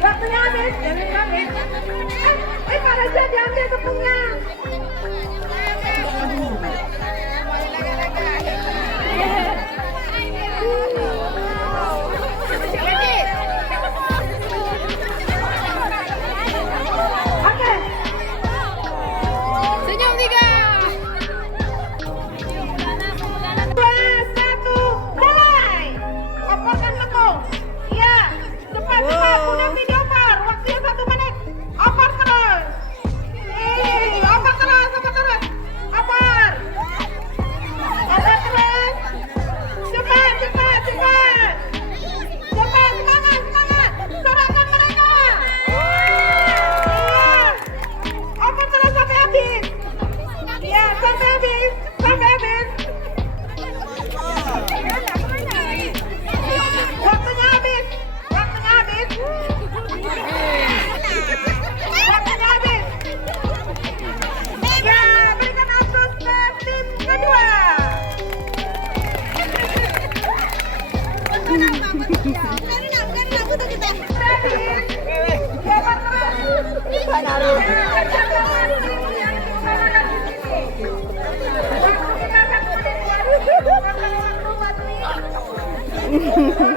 Waktunya habis, jangan habis. Pak Raja diambil tepungnya. Oke. Senyum 3. 2, 1, mulai. Oporkan tepung. Iya, cepat. Udah video par. Waktunya 1 menit. Opor terus. Opor terus. Opor. Cepat. Cepat, semangat. Serahkan mereka. Iya. Opor terus sampai habis. Iya, sampai habis. Waktunya habis. Ya, berikan aplaus ke tim kedua. Kita akan